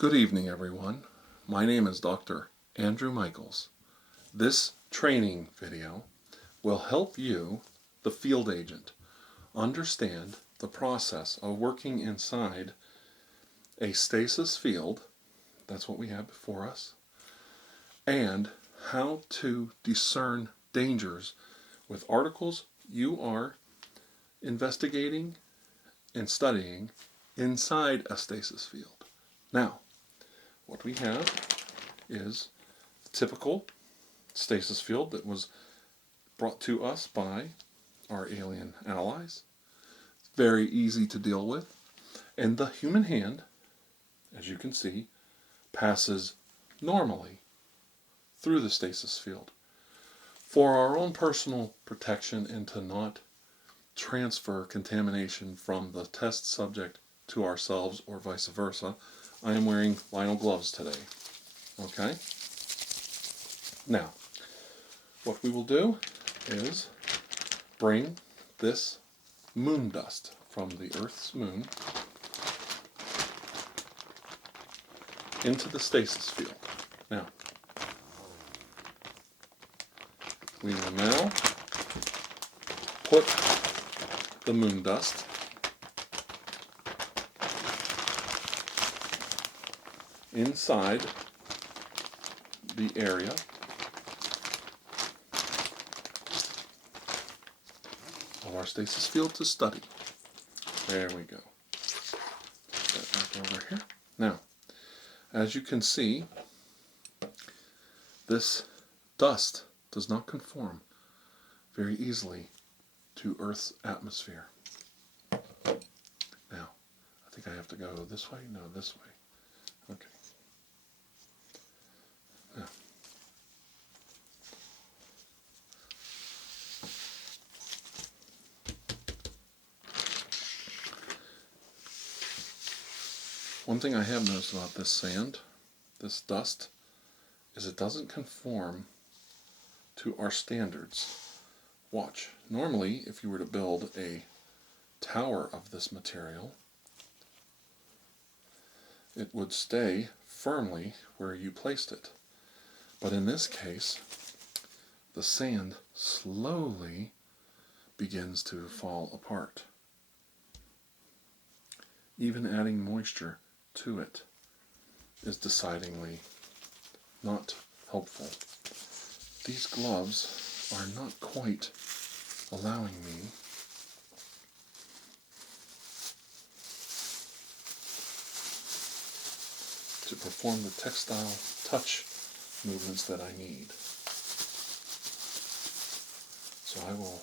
Good evening, everyone. My name is Dr. Andrew Michaels. This training video will help you, the field agent, understand the process of working inside a stasis field, that's what we have before us, and how to discern dangers with articles you are investigating and studying inside a stasis field. Now, what we have is a typical stasis field that was brought to us by our alien allies. Very easy to deal with. And the human hand, as you can see, passes normally through the stasis field. For our own personal protection and to not transfer contamination from the test subject to ourselves or vice versa, I am wearing vinyl gloves today. Okay? Now, what we will do is bring this moon dust from the Earth's moon into the stasis field. Now, we will now put the moon dust inside the area of our stasis field to study. There we go. Put that back over here. Now, as you can see, this dust does not conform very easily to Earth's atmosphere. Now, I think I have to go this way? No, this way. Okay. Now, one thing I have noticed about this sand, this dust, is it doesn't conform to our standards. Watch. Normally, if you were to build a tower of this material, it would stay firmly where you placed it. But in this case, the sand slowly begins to fall apart. Even adding moisture to it is decidedly not helpful. These gloves are not quite allowing me to perform the textile touch movements that I need. So I will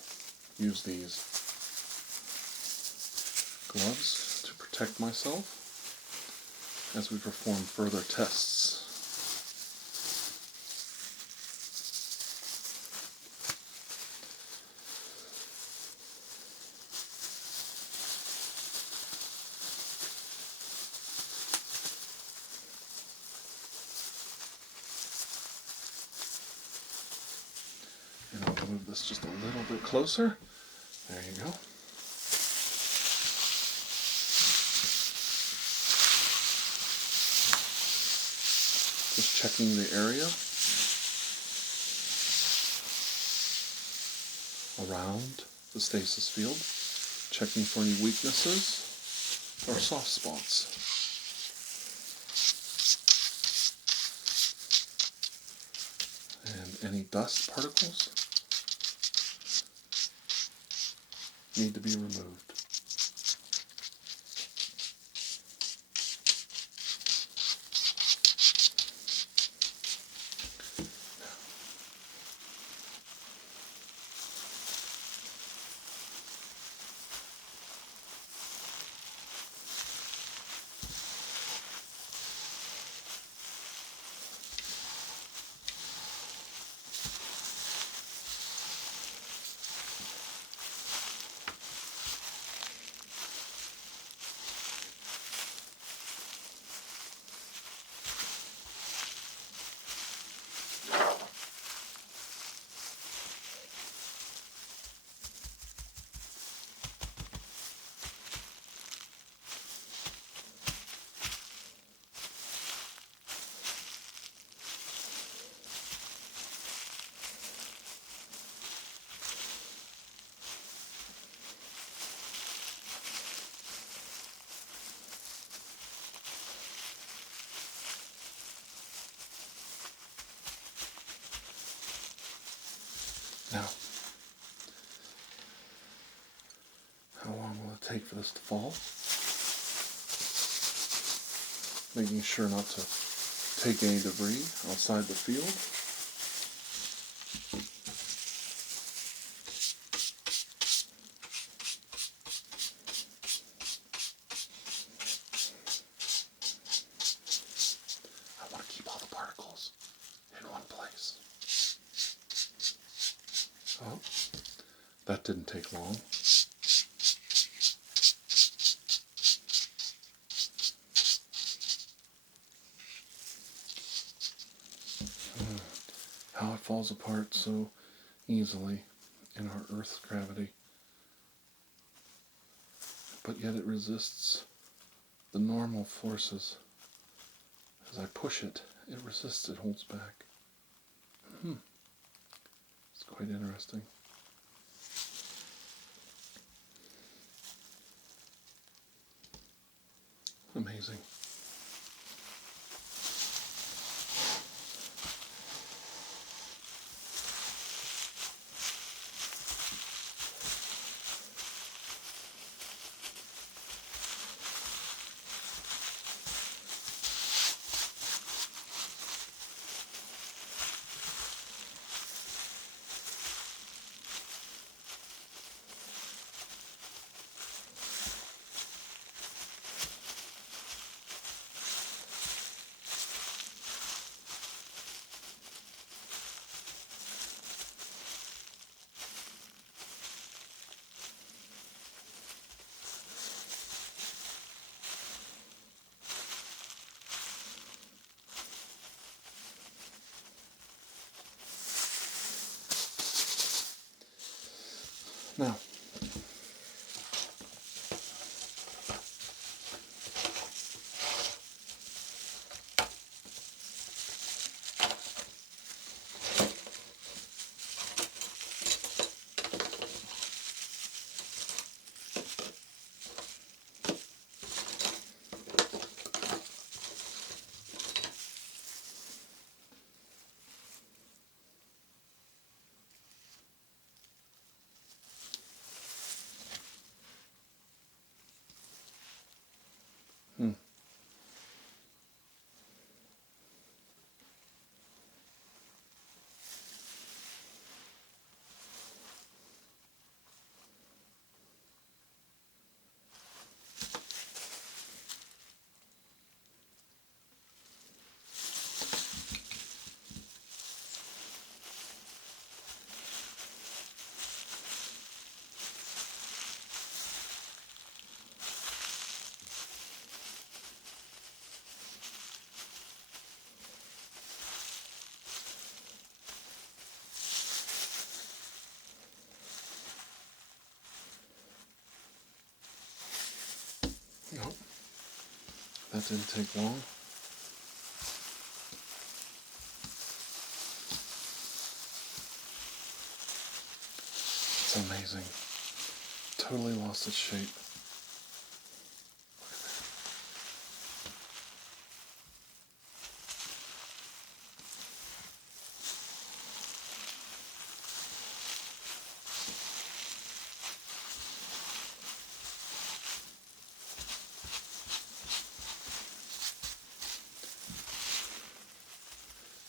use these gloves to protect myself as we perform further tests. And I'll move this just a little bit closer. There you go. Just checking the area around the stasis field, checking for any weaknesses or soft spots. And any dust particles need to be removed. take for this to fall. Making sure not to take any debris outside the field. I want to keep all the particles in one place. Oh, that didn't take long. How it falls apart so easily in our Earth's gravity, but yet it resists the normal forces. As I push it, it resists, it holds back. It's quite interesting. Amazing. Now, nope, that didn't take long. It's amazing. Totally lost its shape.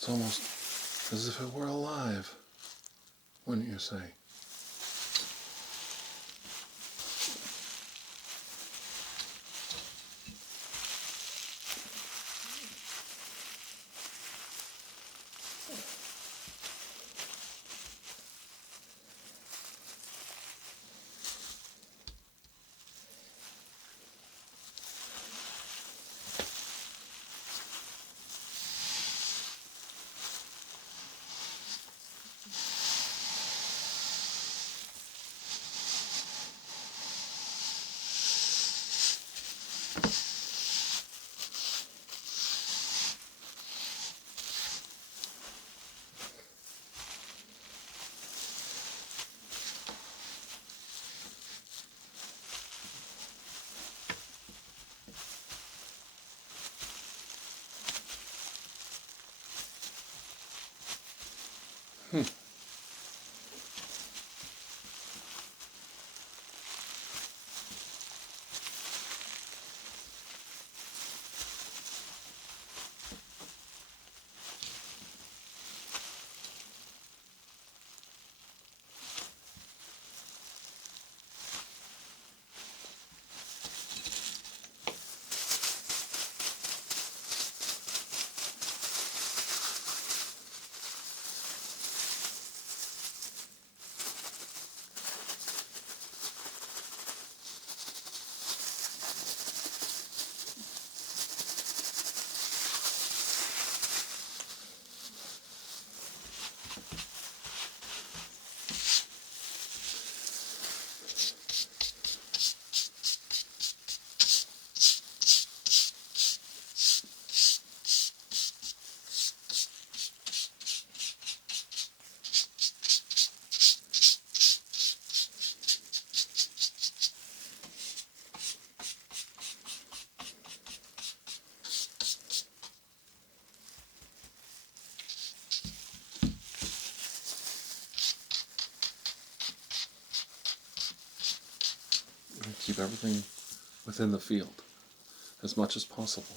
It's almost as if it were alive, wouldn't you say? and keep everything within the field as much as possible.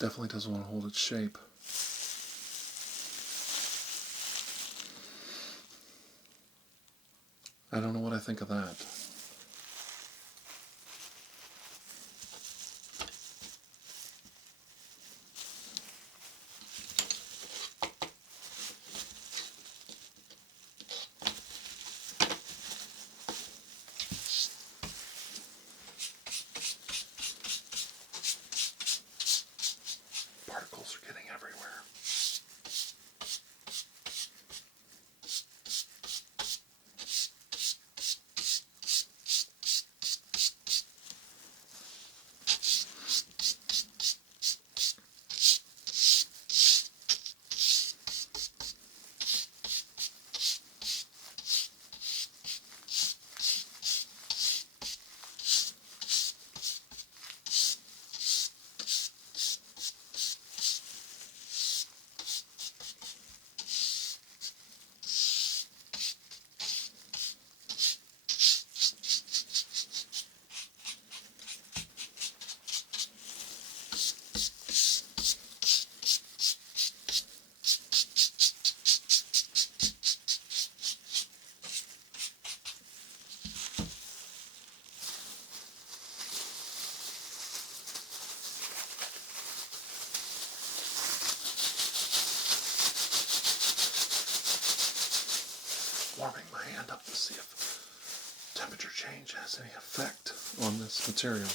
Definitely doesn't want to hold its shape. I don't know what I think of that. Particles are getting everywhere. Warming my hand up to see if temperature change has any effect on this material.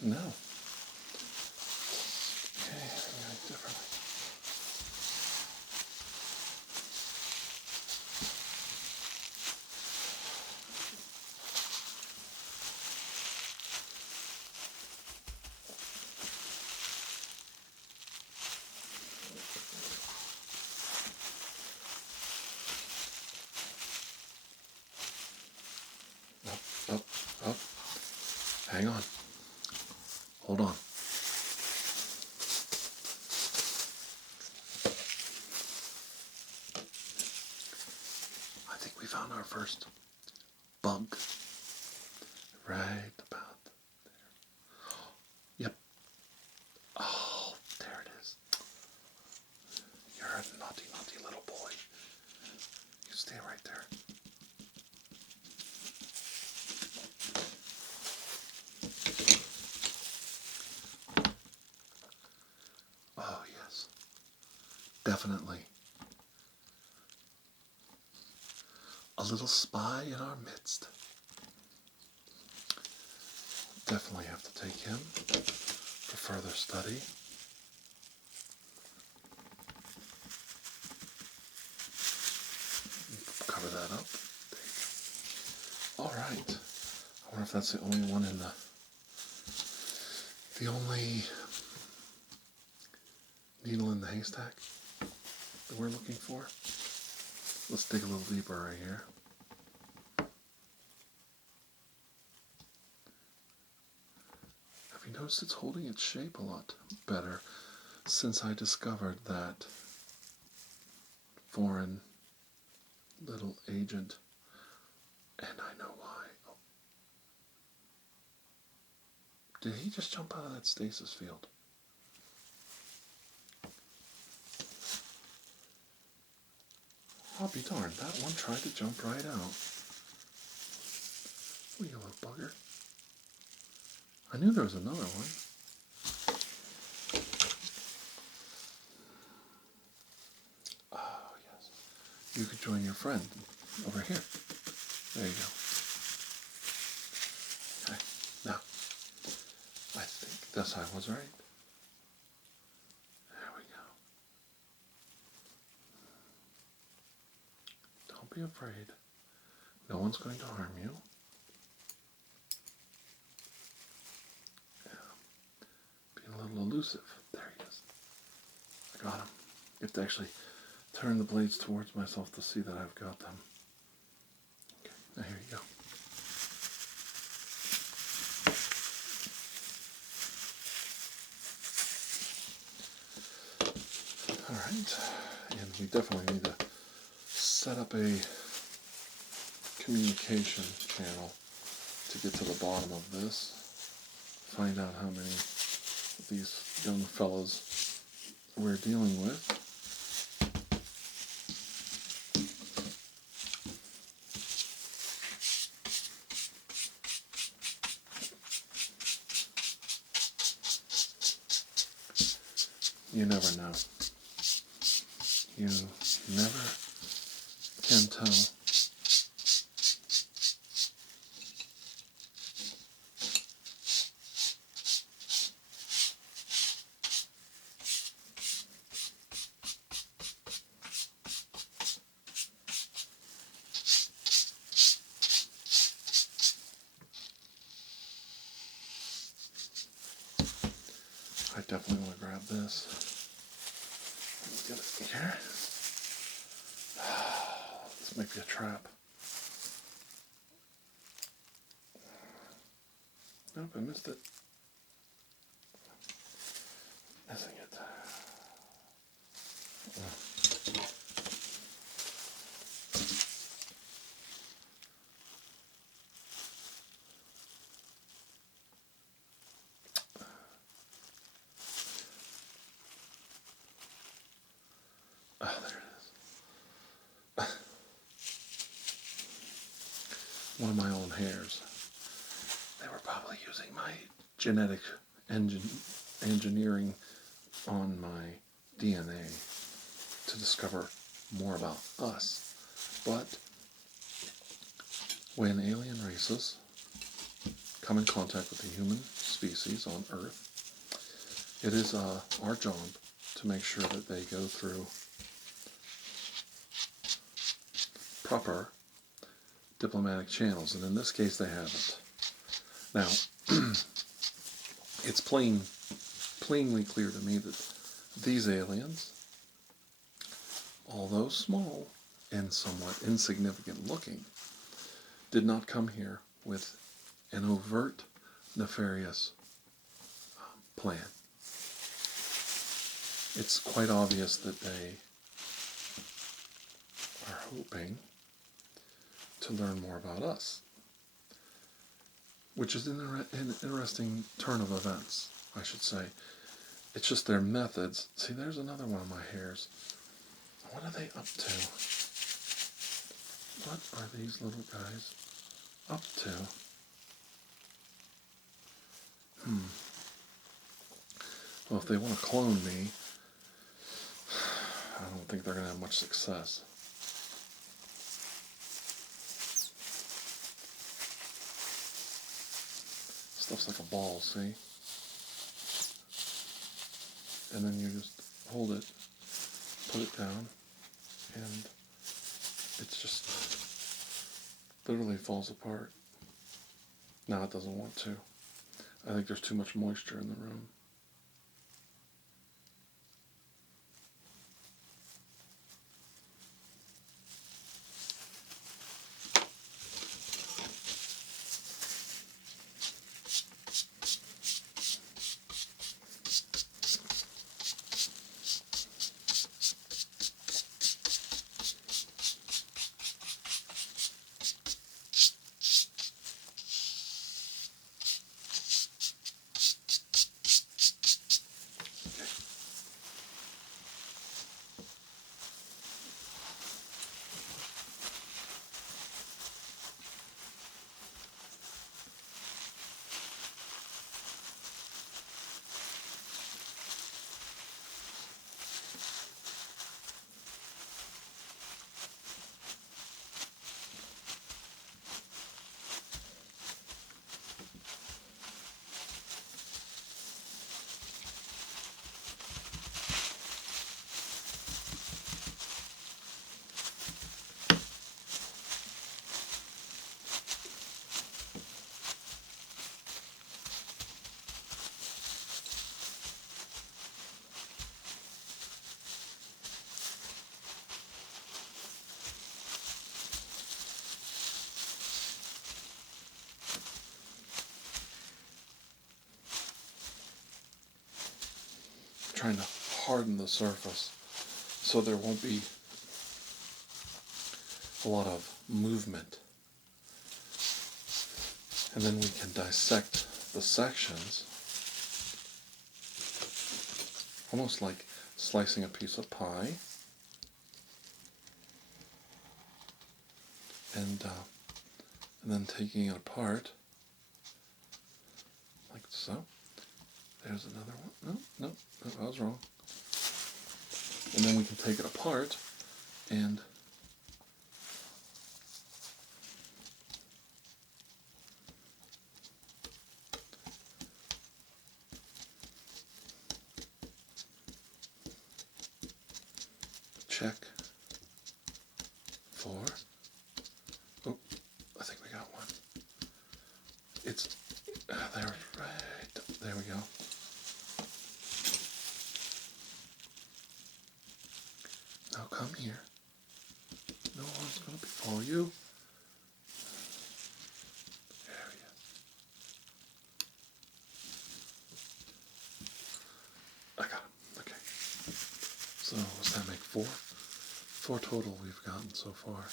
No. Okay, differently. Up. Hang on. Hold on. I think we found our first bug. Right about there. Yep. Oh, there it is. You're a naughty, naughty little boy. You stay right there. Oh, yes. Definitely a little spy in our midst. Definitely have to take him for further study. Cover that up. There you go. All right. I wonder if that's the only one in the only needle in the haystack that we're looking for. Let's dig a little deeper right here. Have you noticed it's holding its shape a lot better since I discovered that foreign little agent? And I know why. Oh. Did he just jump out of that stasis field? I'll be darned, that one tried to jump right out. Oh, you little bugger. I knew there was another one. Oh, yes. You could join your friend over here. There you go. Okay. Now, I think this I was right. There we go. Don't be afraid. No one's going to harm you. A little elusive. There he is. I got him. You have to actually turn the blades towards myself to see that I've got them. Okay, now here you go. Alright, and we definitely need to set up a communication channel to get to the bottom of this. Find out how many these young fellows we're dealing with. You never know. You never can tell. I definitely want to grab this. Let me get it here. This might be a trap. Nope, I missed it. Missing it. Oh, there it is. One of my own hairs. They were probably using my genetic engineering on my DNA to discover more about us. But when alien races come in contact with the human species on Earth, it is our job to make sure that they go through proper diplomatic channels, and in this case they haven't. Now, it's plainly clear to me that these aliens, although small and somewhat insignificant looking, did not come here with an overt, nefarious plan. It's quite obvious that they are hoping to learn more about us, which is an interesting turn of events, I should say. It's just their methods. See, there's another one of my hairs. What are they up to? What are these little guys up to? Well, if they want to clone me, I don't think they're going to have much success. Stuff's like a ball, see? And then you just hold it, put it down, and it's just literally falls apart. Now it doesn't want to. I think there's too much moisture in the room. Trying to harden the surface so there won't be a lot of movement. And then we can dissect the sections, almost like slicing a piece of pie. And then taking it apart, like so. There's another one. No, I was wrong. And then we can take it apart and check for, oh, I think we got one. It's, there, right, there we go. Now come here. No one's going to before you. There we go. I got him. Okay. So what's that make? 4? 4 total we've gotten so far.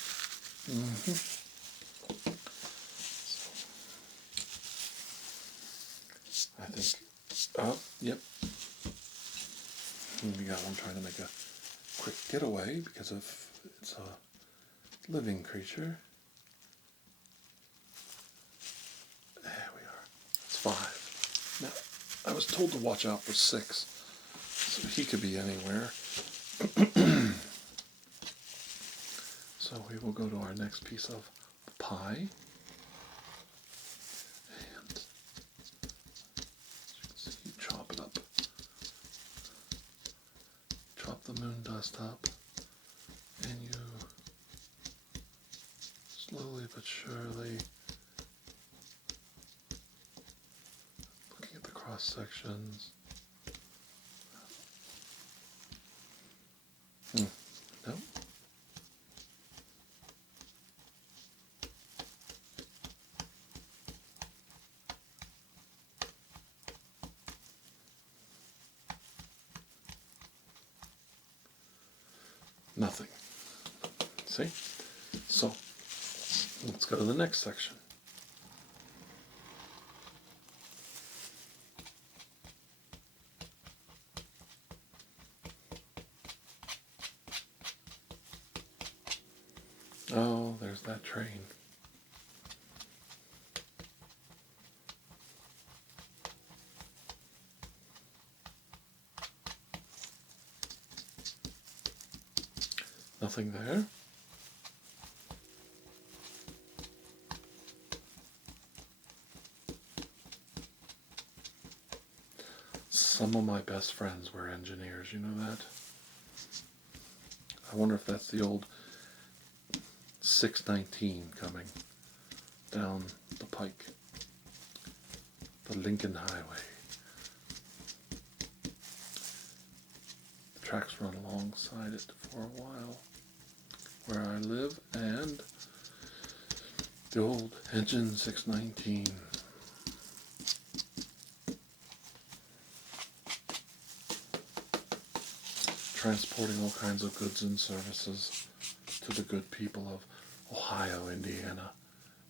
I think, oh, yep. And we got one trying to make a quick getaway because of it's a living creature. There we are. It's 5. Now, I was told to watch out for 6, so he could be anywhere. So we will go to our next piece of pie. And as you can see, you chop it up. Chop the moon dust up. And you slowly but surely, looking at the cross sections. No. Nothing. See? So, let's go to the next section. Oh, there's that train. Nothing there. Some of my best friends were engineers, you know that? I wonder if that's the old 619 coming down the pike, the Lincoln Highway. The tracks run alongside it for a while where I live, and the old engine 619. Transporting all kinds of goods and services to the good people of Ohio, Indiana,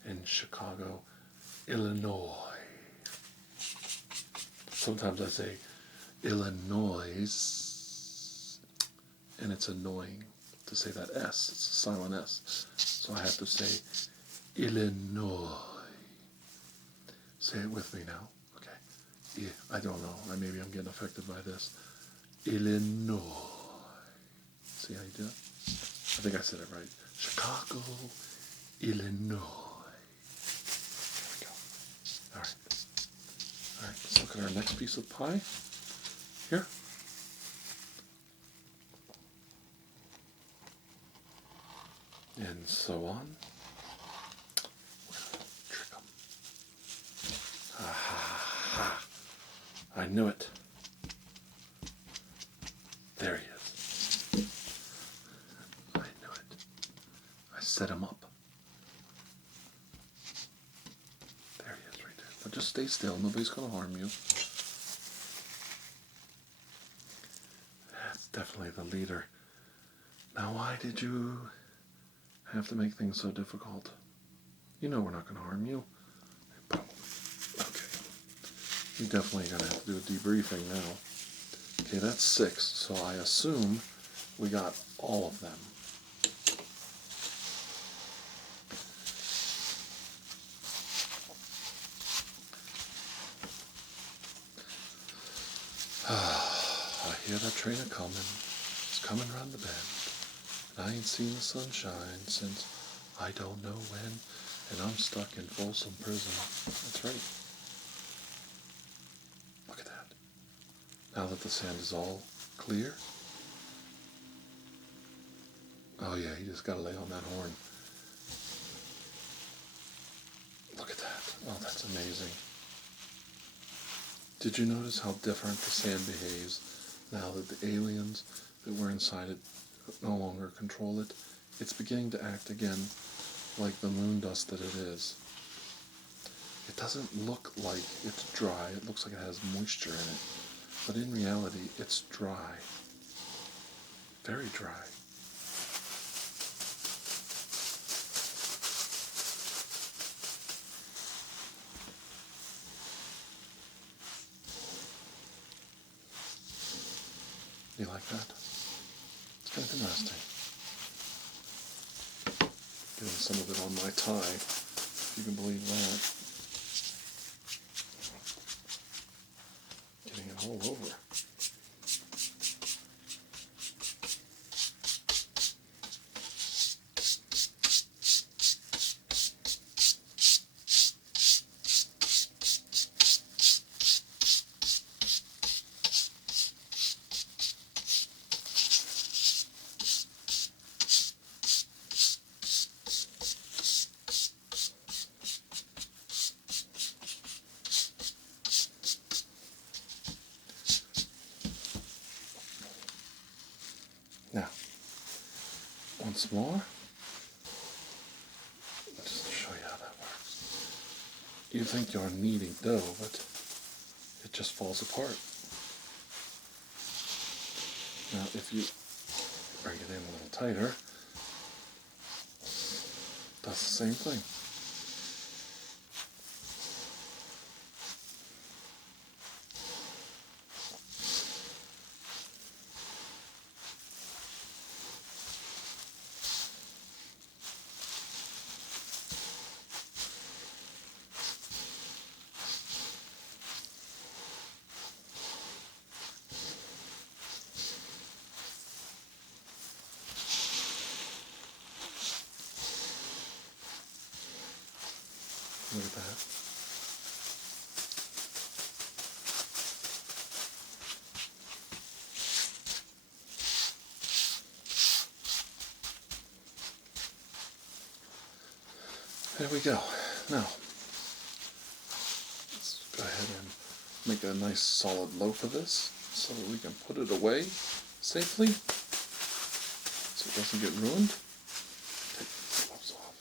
and Chicago, Illinois. Sometimes I say Illinois, and it's annoying to say that S. It's a silent S. So I have to say Illinois. Say it with me now. Okay. Yeah, I don't know. Maybe I'm getting affected by this. Illinois. See how you do it? I think I said it right. Chicago, Illinois. There we go. All right. All right, let's look at our next piece of pie. Here. And so on. Trick 'em. Ah, I knew it. There he is. I knew it. I set him up. There he is right there. But just stay still. Nobody's going to harm you. That's definitely the leader. Now, why did you have to make things so difficult? You know we're not going to harm you. Boom. Okay. You're definitely going to have to do a debriefing now. Okay, that's 6, so I assume we got all of them. I hear that train a-comin'. It's coming round the bend. And I ain't seen the sunshine since I don't know when, and I'm stuck in Folsom Prison. That's right. Look at that. Now that the sand is all clear. Oh yeah, you just gotta lay on that horn. Look at that. Oh, that's amazing. Did you notice how different the sand behaves now that the aliens that were inside it no longer control it? It's beginning to act again like the moon dust that it is. It doesn't look like it's dry. It looks like it has moisture in it. But in reality, it's dry. Very dry. You like that? It's kind of interesting. Getting some of it on my tie, if you can believe that. Getting it all over. Now, once more, just to show you how that works. You think you're kneading dough, but it just falls apart. Now, if you bring it in a little tighter, it does the same thing. Look at that. There we go. Now, let's go ahead and make a nice solid loaf of this so that we can put it away safely so it doesn't get ruined. Take the gloves off.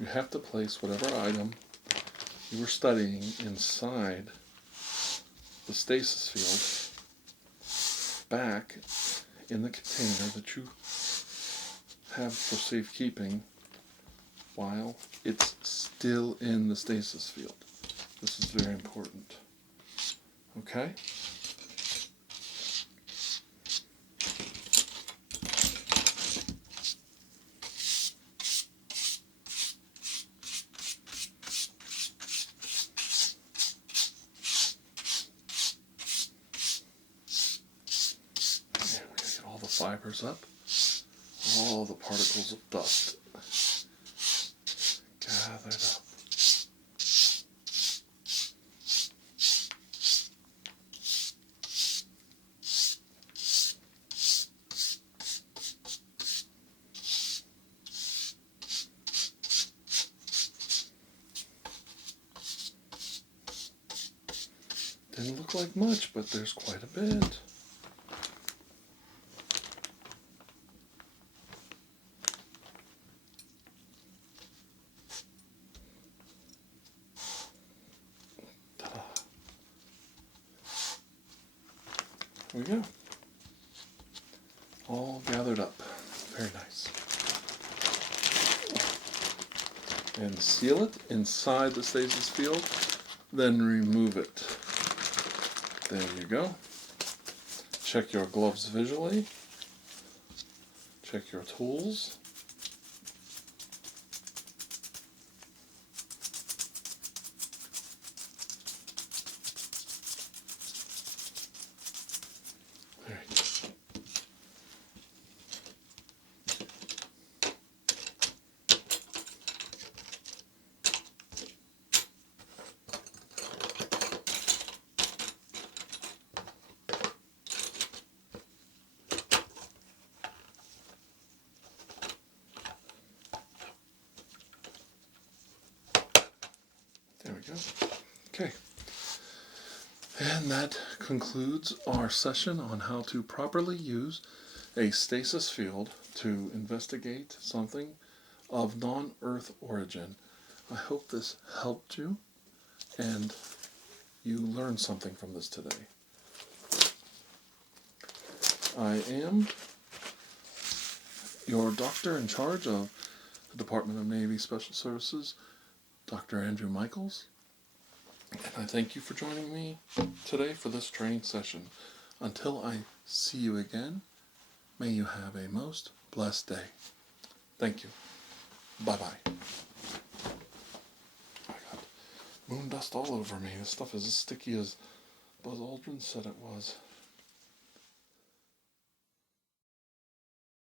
You have to place whatever item you were studying inside the stasis field back in the container that you have for safekeeping while it's still in the stasis field. This is very important. Okay? Fibers up, all the particles of dust gathered up. Didn't look like much, but there's quite a bit. There we go. All gathered up. Very nice. And seal it inside the stasis field, then remove it. There you go. Check your gloves visually. Check your tools. There we go. Okay. And that concludes our session on how to properly use a stasis field to investigate something of non-Earth origin. I hope this helped you and you learned something from this today. I am your doctor in charge of the Department of Navy Special Services, Dr. Andrew Michaels, and I thank you for joining me today for this training session. Until I see you again, may you have a most blessed day. Thank you. Bye-bye. I got moon dust all over me. This stuff is as sticky as Buzz Aldrin said it was.